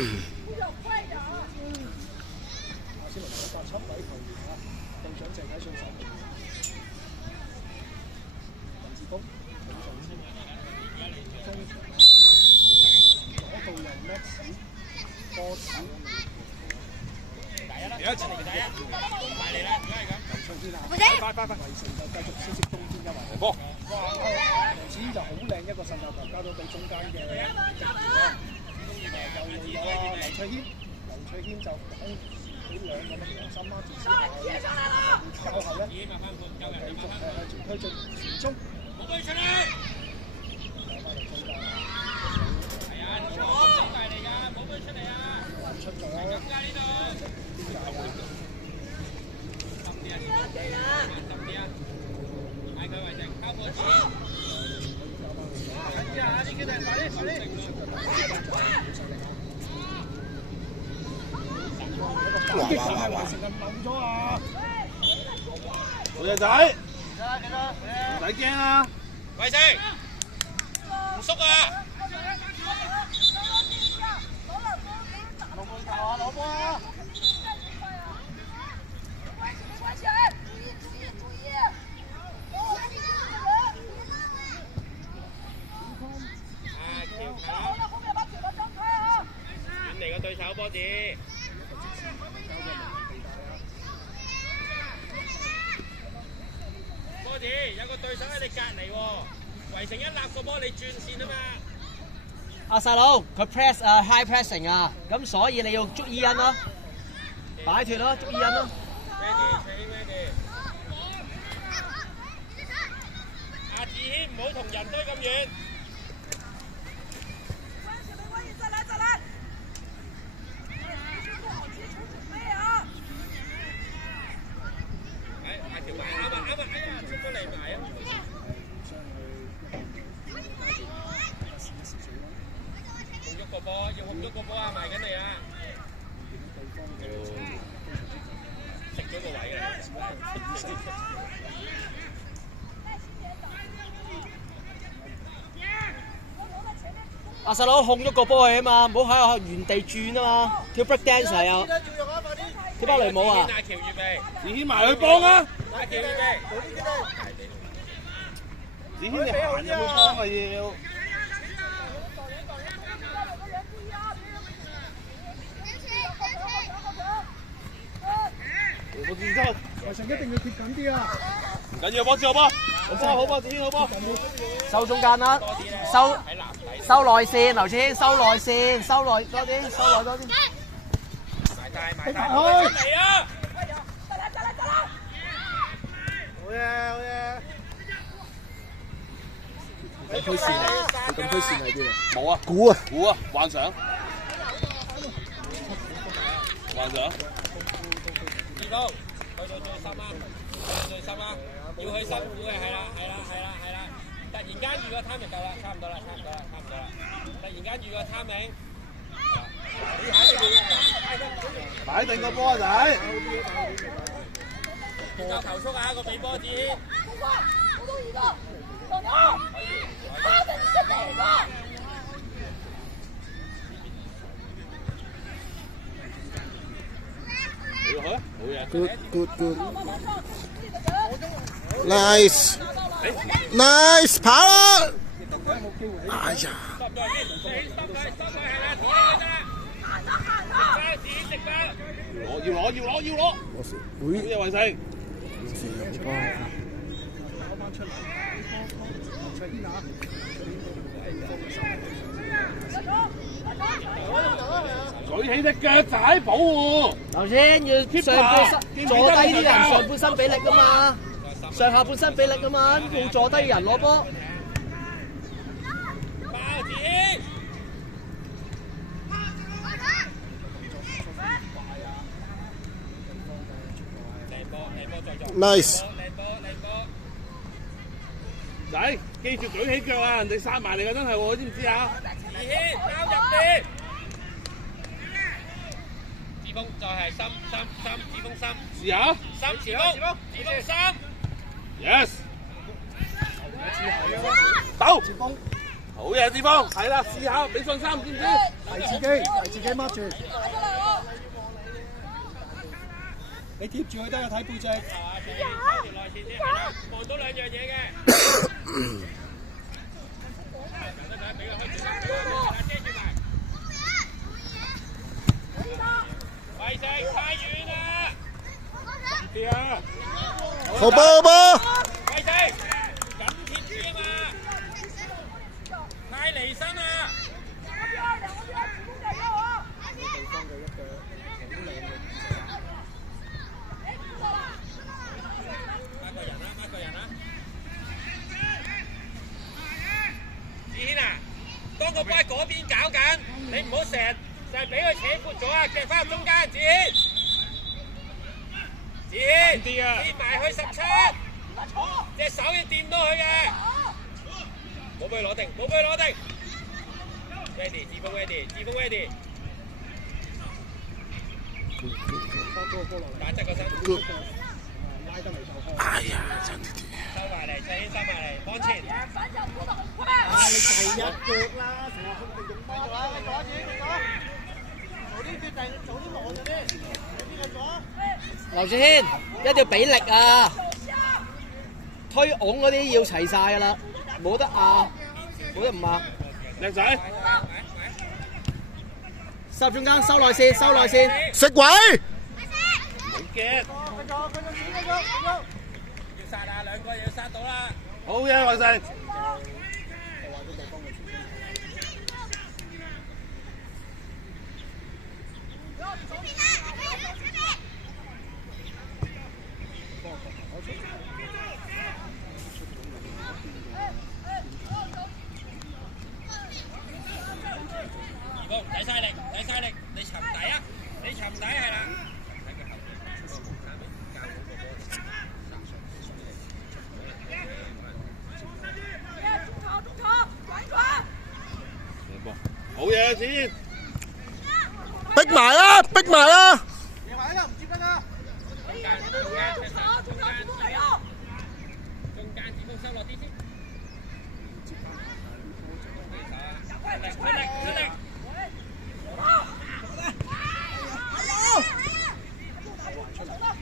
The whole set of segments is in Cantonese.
先嚟8、7位球員啊，隊長鄭啟信手。林志峰，左道右 Max， 波子。而家前嚟第一，埋嚟啦！而家係咁。劉卓軒啊，快！圍城就繼續消息中天一環波。黃子就好靚一個順球球交到俾中間嘅直傳啦。又路咗啊，劉卓軒就講俾兩個乜兩三孖住之後，教後咧繼續全推進傳中。冇對出嚟。係啊，呢個真大嚟㗎，冇對出嚟啊！出咗。咁㗎呢度。哇！好仔仔，唔使驚啊！衛星，唔縮啊！攞波啊！遠離個對手波子。波子有個對手喺你隔離喎，圍成一立個波你轉線啊嘛。阿細佬，佢 press high pressing 啊，咁所以你要捉伊恩咯，擺脱咯，捉伊恩咯。阿志軒唔好同人堆咁遠。條埋啱啊！哎呀，出咗嚟埋啊！控喐個波，要控喐個波啊！埋緊你啊！食咗個位啊！阿細佬控咗個波去啊嘛，唔好喺度原地轉啊嘛，跳 break dance 嚟啊！跳芭蕾舞啊！阿喬預備，子軒埋去幫啊！阿喬預備，子軒你行入去幫啊要。我見到，圍城一定要貼緊啲啊！唔緊要，波子好波，好波好波，子軒好波。收中間啦，收內線，劉志軒收內線，收內多啲，收內多啲。埋大，嚟啊！好嘢好嘢。你推線，你咁推線喺邊啊？冇啊，估啊，幻想。二號去到最深啦，最深啦，要去辛苦嘅，係啦。突然間預個 timing 夠啦，差唔多啦。突然間預個 timing。擺定個波仔。就投速啊，個尾波子。Good. Nice. 跑啦！哎呀！要攞！好嘢，衛星。舉起隻腳仔保護。頭先要上半身坐低啲人上半身俾力噶嘛，上下半身俾力噶嘛，要坐低人攞波。Nice。仔，記住舉起腳啊！人哋殺埋嚟㗎，真係喎，知唔知啊？二軒交入邊。志峰就係心，志峰心。試下。志峰心。Yes。志峰。好嘢，志峰，係啦，試下俾信心，知唔知？提自己掹住。你貼住佢得啊，睇背脊。望到兩樣嘢嘅。喂食太遠啦！啲啊！好波好波！喂食緊貼啲啊嘛！太離身啦！孖個人啦！子軒啊，當個波喺嗰邊搞緊，你唔好成日就係俾佢扯闊咗啊！夾翻入中間，子軒，子軒，跌埋去17，隻手要掂到佢嘅，冇俾佢攞定，冇俾佢攞定 ，ready， 志峰 ready， 志峰 ready， 打側個身，哎呀，真啲啲。收埋嚟，最先收埋嚟，往前。你第一腳啦，成日控定用波啦，你左自己做啲決定，做啲忙嘅啲，邊個做？劉志軒一定要俾力啊！推拱嗰啲要齊晒㗎啦，冇得壓，冇得唔壓。靚仔，收中間，收內線，收內線。食位。唔驚。要殺啊！兩個要殺到啦！好嘢，雲成。睇晒力，睇晒力，你沉底啊！你沉底係啦。好嘢，子軒。逼埋啦，逼埋啦！中間子峰收落啲先。出力，出力！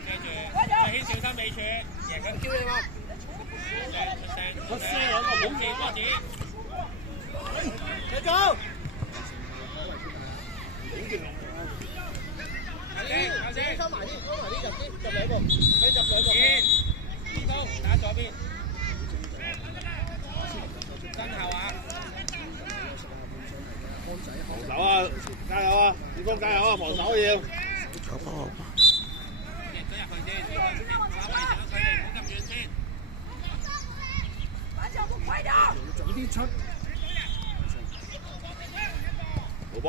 記住，阿軒小心尾柱，贏佢叫你喎。出聲，兩個冇字波子。繼續。阿星，收埋啲，入兩個，你入兩個。志峰打左邊，跟後啊！防守啊，加油啊，志峰加油啊，防守要。好波好波。入咗入去先，打埋咗佢哋，唔好咁遠先。早啲出。好波。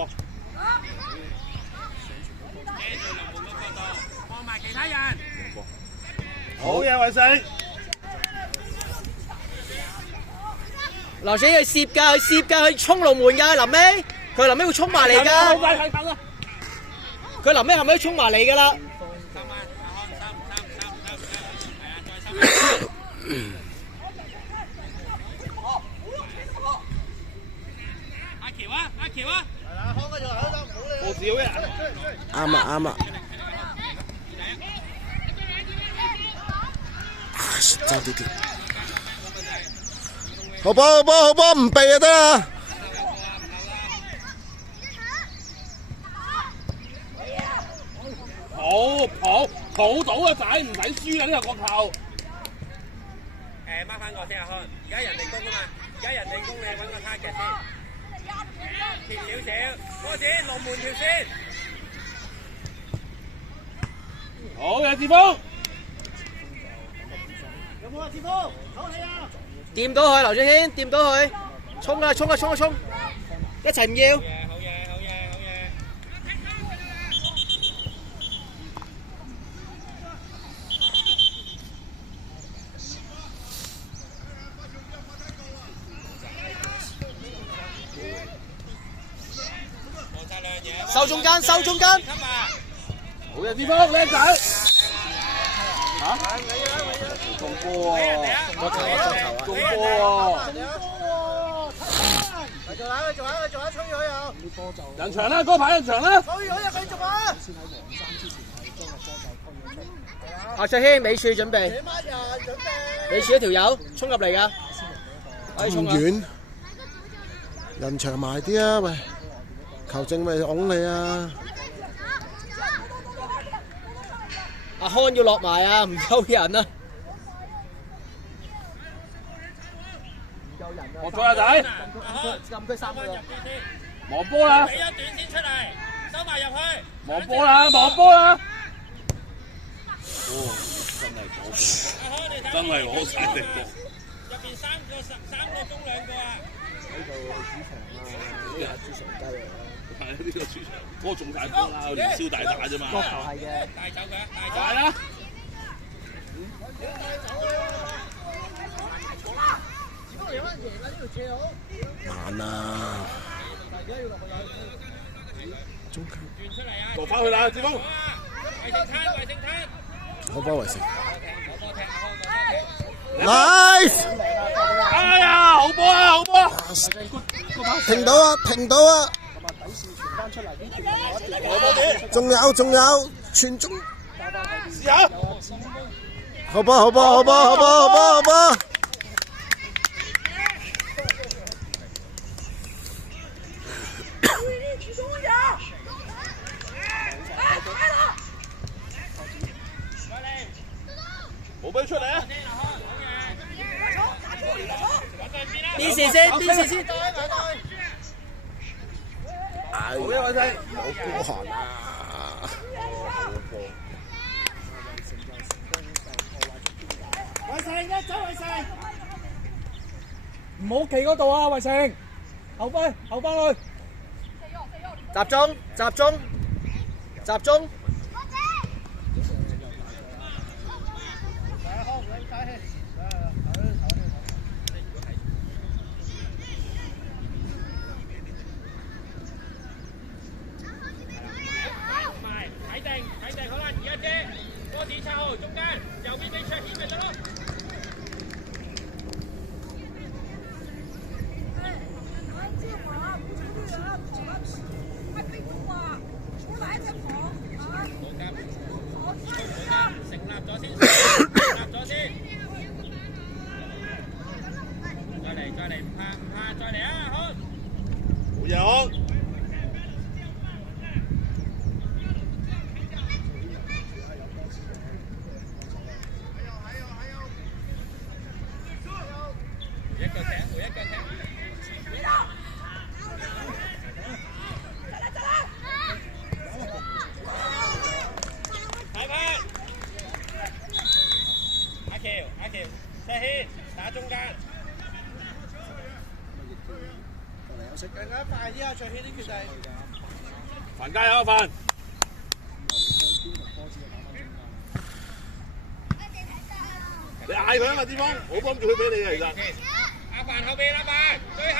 孭住龍門個角度，放埋其他人。好嘢，雲成。劉死佢攝㗎，佢攝㗎，佢衝龍門㗎，臨尾佢臨尾會衝埋嚟㗎。好快睇等啊！佢臨尾係咪都衝埋嚟㗎啦？收埋，係啊，再收埋。阿喬啊，阿喬啊！冇少嘅。啱啊啱啊！爭啲啲。好波好波好波，唔避就得啦。抱到啊仔，唔使輸啊呢個角球。掹翻個先啊，康！而家人哋攻啊嘛，而家人哋攻，你揾個 target 先，貼少少，開始龍門條線。好嘢，志峰。有冇啊，志峰？唞氣啊！掂到佢，劉俊軒掂到佢，衝啊衝啊衝啊衝！一齊唔要。好嘢，好嘢，好嘢，好嘢。收中間，收中間。好嘢，志峰，靚仔。嚇？中波喎！個球啊！中波喎！做下，吹佢又。啲波就人長啦，嗰排人長啦。吹佢又繼續啊！先喺黃衫之前係將個波就推咗出。阿卓軒，尾柱準備，野媽人準備。尾柱一條友衝入嚟㗎，可以衝啊！咁遠，人長埋啲啊！喂，球證咪擁你啊！阿康要落埋啊，唔夠人啊！我再阿仔，禁區3個。望波啦！俾一短先出嚟，收埋入去。望波啦！望波啦！哦，真係攞晒力波。入邊三個中2個啊！呢度主場啊，呢個主場雞嚟啦。係呢個主場，嗰個仲大波啦，連燒大打啫嘛。個球係嘅。帶走佢，帶走。係啦。慢啊！中間轉出嚟啊！落翻去啦，志峰。衛星攤，好波為勝。我波踢， Nice！ 哎呀，好波啊，好波！停到啊，停到啊！咁啊，底線傳翻出嚟呢條仲有，傳中。試下。好波，好波，好波，好波，好波，好波！冇俾出嚟啊！邊線先，邊線先。好嘅，偉成，有孤寒啊！衛成一走，衛成，唔好企嗰度啊，衛成，後翻去。集中，集中，集中。睇定，好啦，而家啫，波子插好，中間，右邊俾卓軒咪得咯。成立咗先，再嚟，唔怕，再嚟啊，好。好嘢，好。回一腳踢。睇拍。阿喬，卓軒打中間。更加快啲啊！卓軒啲決定。凡加油啊，凡！你嗌佢啊嘛，志峰，我幫住佢俾你啊，其實。阿凡後邊，最後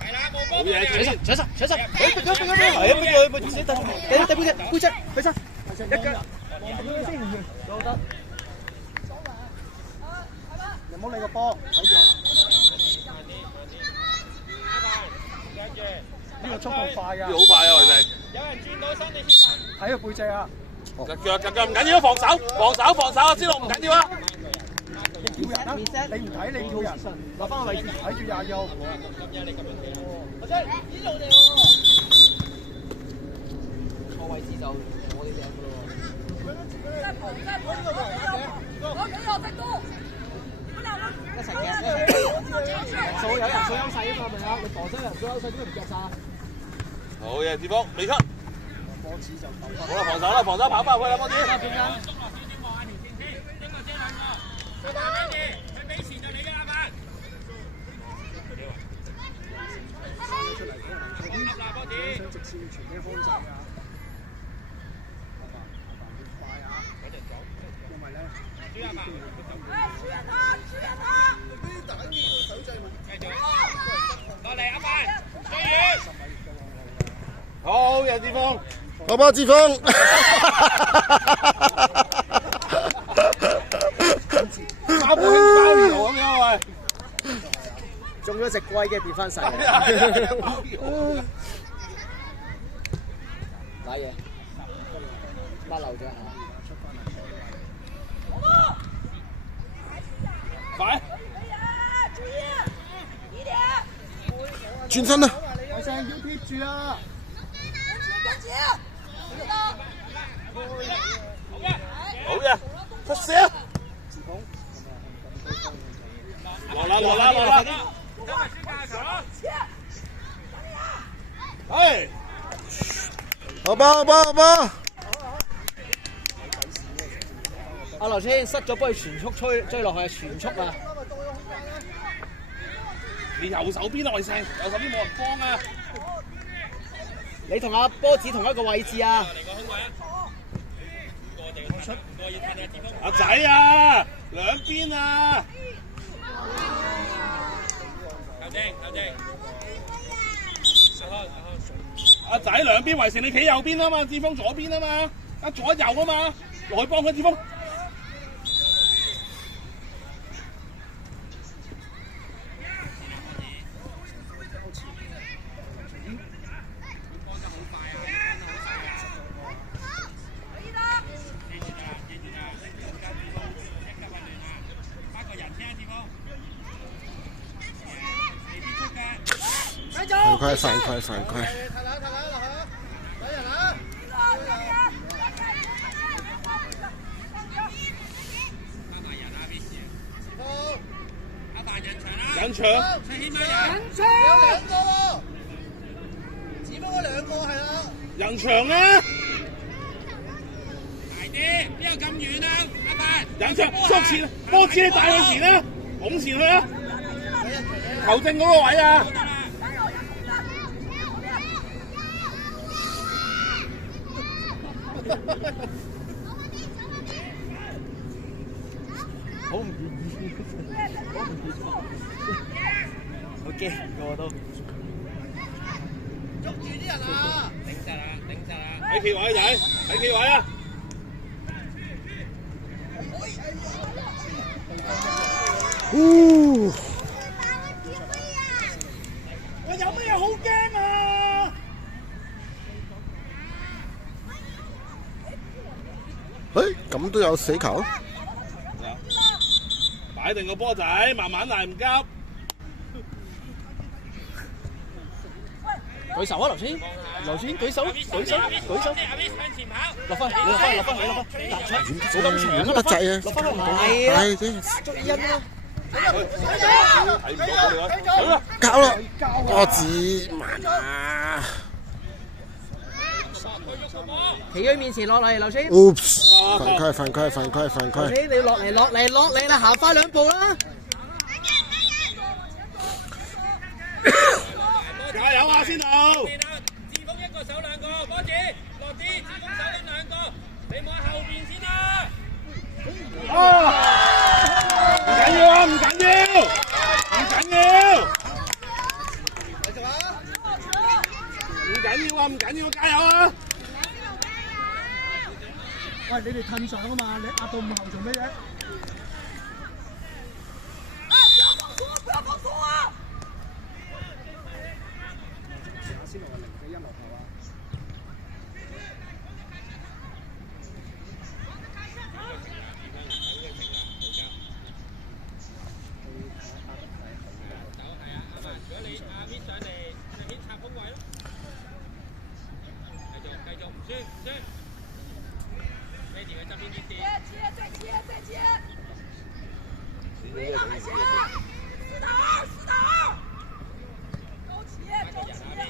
係啦，冇波。好嘢，搶實，係啊，俾佢，死得，俾杯隻，俾晒，一腳，都得。你唔好理個波，睇住。呢個速度快㗎。呢個好快啊，我哋。有人轉到身，你先入。睇個背脊啊！腳唔緊要，防守啊，知道唔緊要啊。你叫人啊！你唔睇你叫人，落翻個位置睇住廿號。或者呢度嚟喎。錯位置就我哋贏㗎咯喎。一齊嘅，數有人數優勢啊嘛，咪啊！你防守人數優勢點解唔夾晒？好嘢，志峰未出。波子就夠。好啦，防守跑翻入去啦，波子。佢俾錢就你嘅阿伯。想直線傳俾康仔啊！阿爸好快啊！因為咧，落嚟阿伯，追遠。好嘢，志峰。好波，志峰。包保興包料咁樣喂。中咗隻龜嘅變翻細。打嘢，甩漏咗嚇。快！轉身啦！大聲要貼住啊！好嘅，出射！落啦！哎！好吧！阿劉千失咗，幫佢全速追落去，全速啊！你右手邊啊，衛勝，右手邊冇人幫啊！你同阿波子同一個位置啊！阿仔啊，兩邊啊！阿仔兩邊圍成，你企右邊啊嘛，志峰左邊啊嘛，啊左右啊嘛，落去幫佢志峰。犯規！睇啦，落去，睇人啊！引場，有兩個喎，只不過兩個係啊！人場啊！大啲，邊有咁遠啊？阿達，引場，縮前，波子你帶佢前啦，拱前去啊！球證嗰個位啊！好唔願意，好驚個我都。捉住啲人啊！頂實啦！喺企位仔，喺企位啊！我有乜嘢好驚啊？咁都有死球？擺定個波仔，慢慢嚟，唔急。舉手啊，劉千！舉手！向前跑，落翻，搭出，冇咁長啊，得滯啊！落翻去係啊，係啫，捉因啊！睇唔到佢啦，好啦，交啦，波子慢啊！企喺面前落嚟，劉千。Oops！犯規！劉千，你落嚟啦，行翻兩步啦！加油啊，先頭！志峰一個手兩個，波子落啲，志峰手緊兩個，你望後邊先啦。唔緊要啊，唔緊要！唔緊要，加油啊！喂，你哋褪上啊嘛，你壓到咁後做咩啫？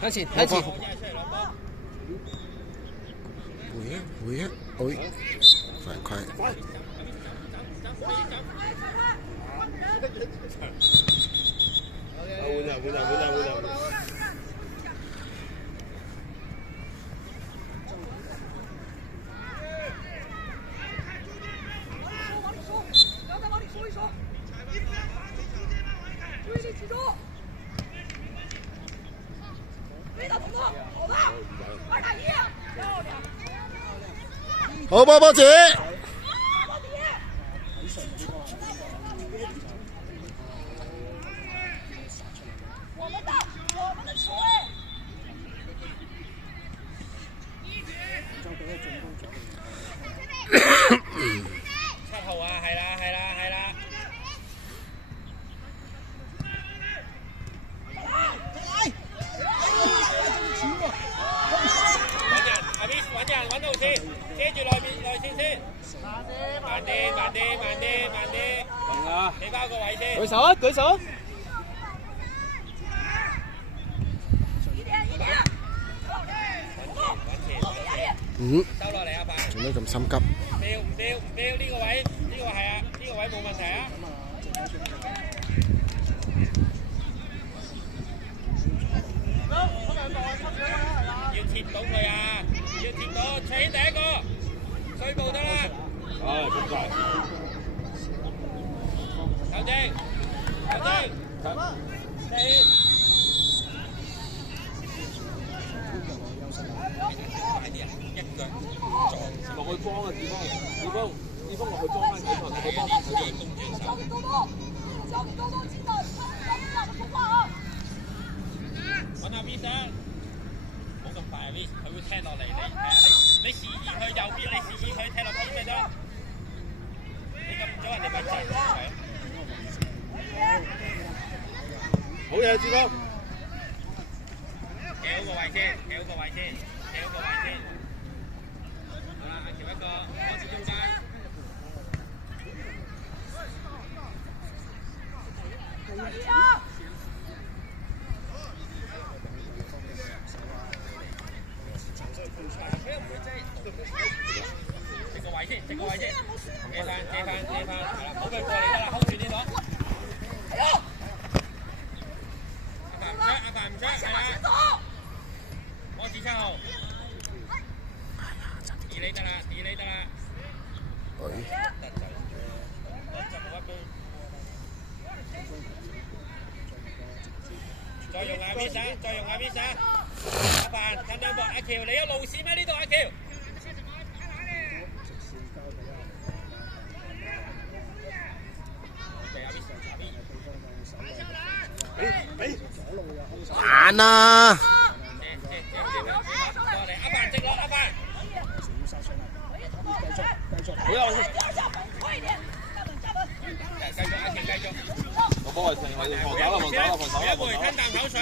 向前，回啊！犯規！換。好波子！揾路線，遮住內線先。慢啲，慢啲，慢啲，慢啲。明啊！你包個位先。舉手啊！舉手啊！收落嚟阿爸。做咩咁心急？唔掉唔掉唔掉，呢個位係啊，呢個位冇問題啊。要貼到佢啊！要貼到，搶第一個，水步得啦。唉，咁快。球證，球證，四。落去幫啊！志峰落去幫翻佢，佢幫翻佢。揾下 V 上，冇咁快啊 V，佢會踢落嚟，你示意佢右邊，你示意佢踢落邊咪得。你咁早人哋咪滯，好嘢，志峰。企好個位先，企好個位先，企好個位先。好啦，阿喬一個，我接中間。食個位先，食個位先。企翻，係啦，唔好俾過你得啦 ，hold 住呢度。阿爸唔出，係啦。我指7號。二你得啦。再用阿 V 莎，阿凡近兩步，阿喬你有路線咩？呢度阿喬。慢啊！阿凡直落，阿凡。好啦，繼續。我幫佢停，防守啦，一個吞啖口水。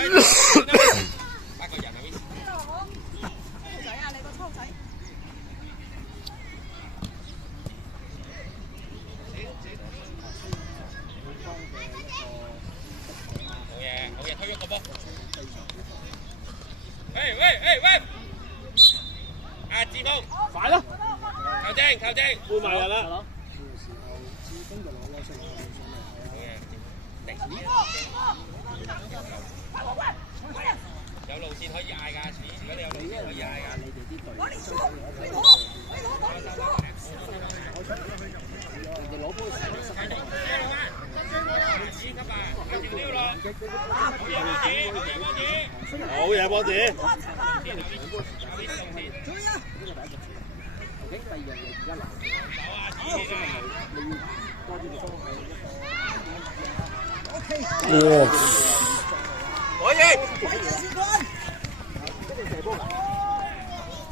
8個人啊 V。好嘢，推喐個波。喂！阿志峰，快啦！球證，換埋人啦。有路線可以嗌㗎，如果你有路線可以嗌㗎。好嘢，波子。哇！可以。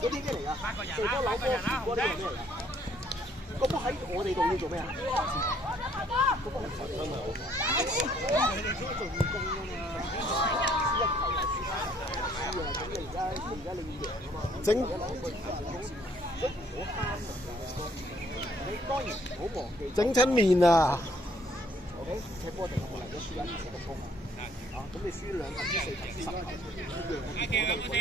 嗰啲咩嚟㗎？射波扭波波呢個咩嚟㗎？個波喺我哋度要做咩啊？個波真係好。你哋都做義工㗎嘛？輸一球就輸啊！咁你而家你要贏啊嘛？整所以唔好慳你當然唔好忘記。整親面啊！ OK， 踢波就係嚟咗輸1射個波啊！咁你輸2球、輸4球、輸10球，阿喬有冇事？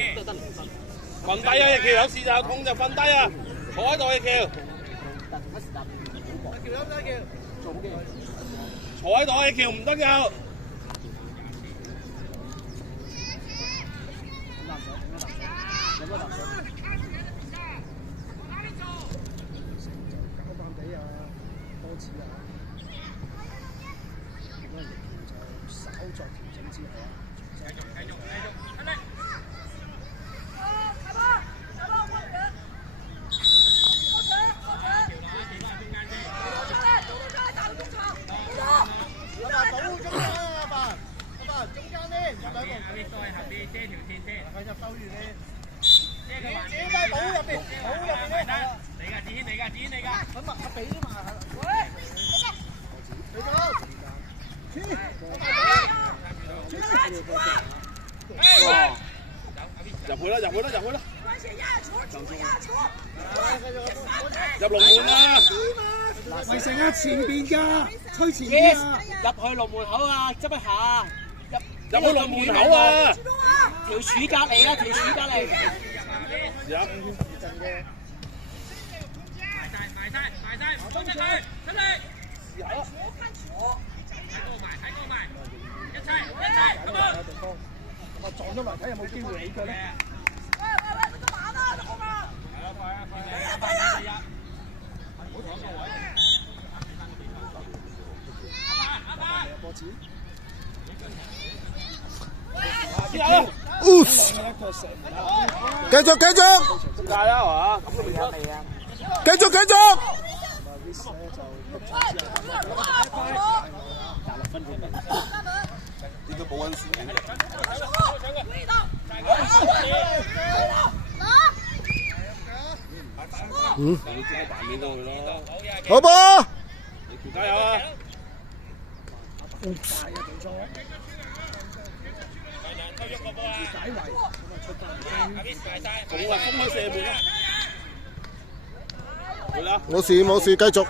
瞓低啊！阿喬有事就痛就瞓低啊！坐喺度阿喬。坐喺度阿喬唔得㗎。入去啦！入龍門啦！圍城啊，前邊㗎，吹前邊啊！入去龍門口啊，執一下。入去龍門口啊！條柱隔離啊，條柱隔離。埋晒，衝出去，出嚟！睇高埋，一齊，咁啊！我撞咗埋睇有冇機會起腳咧？繼續繼續，點解啦？係嘛？咁都未得。繼續繼續。應該保溫時間。好波！加油啊！冇啊，封開射門啦！冇事冇事，繼續。